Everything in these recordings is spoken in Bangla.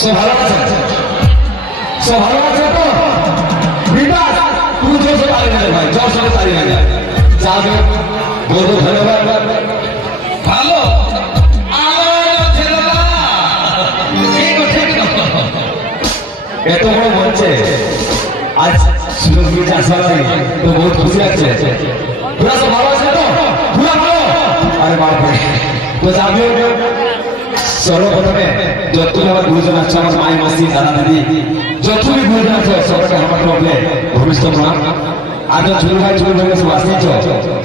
সে ভালো আছে, সে ভালো আছে তো বিকাশ তুই জোর পারি না ভাই, জোর সঙ্গে পারি না যাবে বলবো ধন্যবাদ ভালো এত বড় মঞ্চে আজ সুযোগ দিয়েছে আসা তো বহুত খুশি লাগছে। তোরা সব ভালো আছে তো? পুরা ভালো? আরে বাপরে, তো যাবে সর্বপ্রথমে যতগুলো আমার গুরুজন আছে, আমার মায়ের মাসি দাদা দিদি যতগুলি গুরুজন আছে সবাইকে আমার তরফে ভূমিষ্ঠ প্রণাম। আর যখন ছোট ভাই ছোট ভাই সব আসতেছ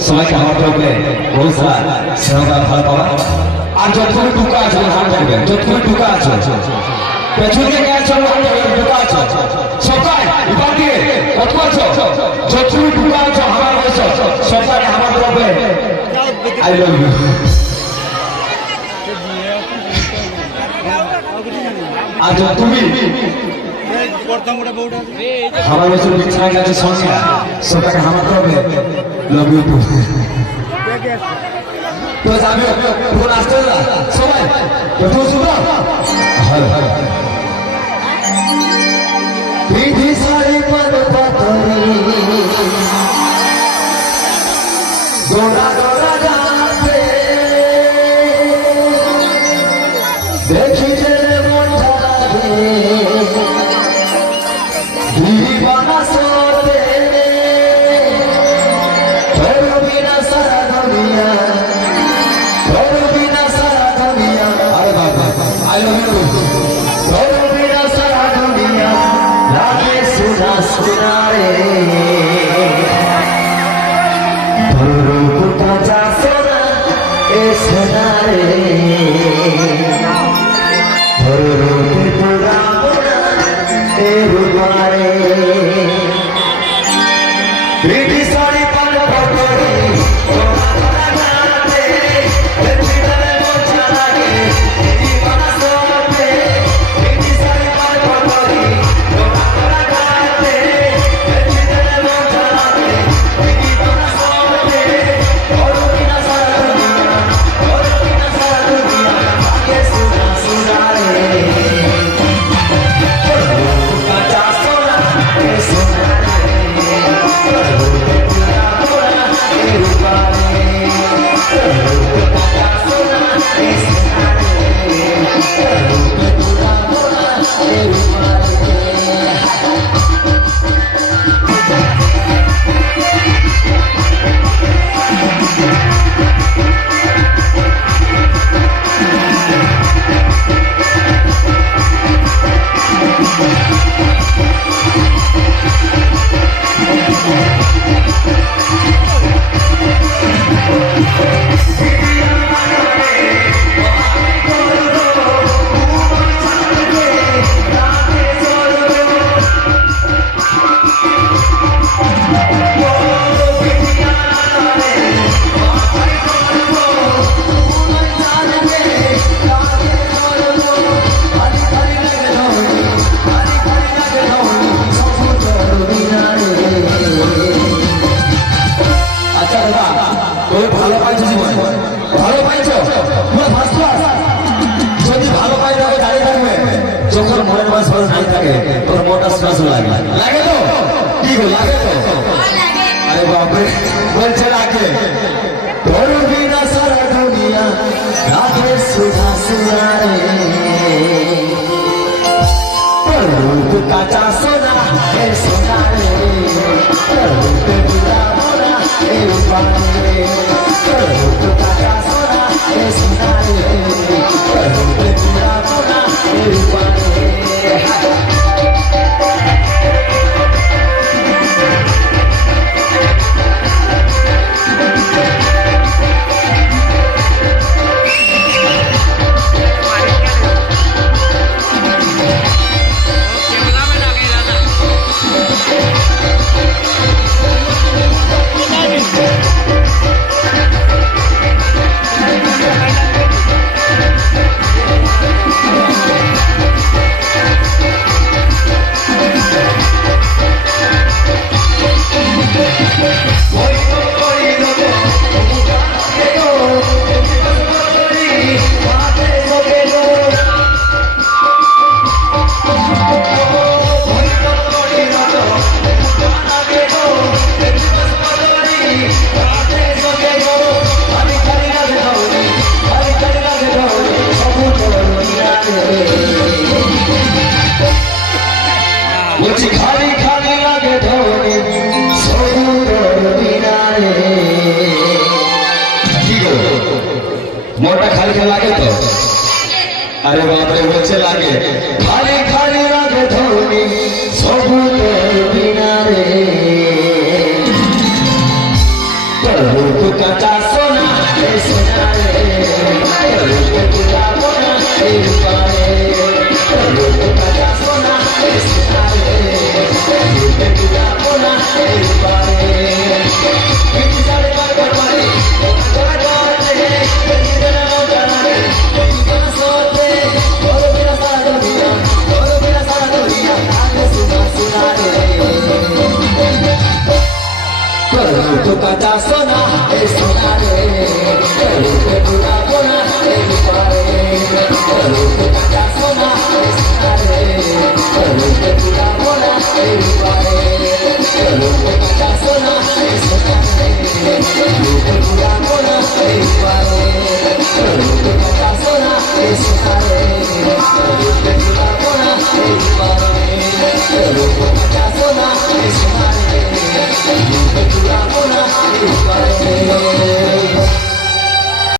সবাইকে আমার তরফে বহুত সারা স্নেহটা ভালো পাওয়া। আর যতগুলি টুকা আছে হাত থাকবে, যতগুলি টুকা আছে পেছন থেকে আছে টুকা আছে সবাই এবার দিয়ে কত আছো যতগুলি টুকা আছে আমার বয়স সবাইকে আমার তরফে আই লাভ ইউ। আর তুমি আমার বছর বিছানায় গেছে সঙ্গে সেটাকে আমার তরফে লাভ ইউ টু। তো যাবে তখন আসতে সবাই প্রথম শুনো হয় হয় বিধি সারি পদ পাতরি দৌড়া দৌড়া যাচ্ছে দেখি যে মনটা লাগে দিবানা সোতে তোর বিনা সারা দুনিয়া, তোর বিনা সারা দুনিয়া, আরে বাবা আই লাভ ইউ, তোর বিনা সারা দুনিয়া লাগে সুনা সুনা রে, তোর রূপটা যা সোনা এ সোনা রে, তোর রূপে পুরা পুরা এ রূপারে বিধি সারি পদ পাতরি যখন মনের মাঝে সরস নাই থাকে তোর মনটা সরস লাগে, লাগে তো কি গো লাগে তো? আরে বাপরে বলছে লাগে, তোর বিনা সারা দুনিয়া লাগে সুধা সুধা রে, তোর রূপ কাঁচা সোনা এ সোনা রে, তোর রূপে পুরা মোরা এ রূপা রে, তোর রূপ কাঁচা সোনা এ সোনা রে, তোর রূপে পুরা মোরা এ রূপা রে। মনটা খালি খালি লাগে তো আরে বাপরে বলছে লাগে খালি খালি লাগে ধরনি সবুজ বিনা রে রূপ কাঁচা সোনা এ সোনা রে রূপ কুলা বোনা এ রূপারে রূপ কাঁচা সোনা এ সোনা রে রূপ কুলা বোনা এ রূপারে বিটি সাড়ে পার পারে তোরা গাতে বিটি জানা জানা বিটি জানা সোতে তোর বিনা সারা দুনিয়া আগে সোনা সোনা রে রূপ কাঁচা সোনা এ সোনা রে রূপ কুলা বোনা এ রূপারে রূপ কাঁচা সোনা এ সোনা রে রূপ কুলা বোনা এ রূপারে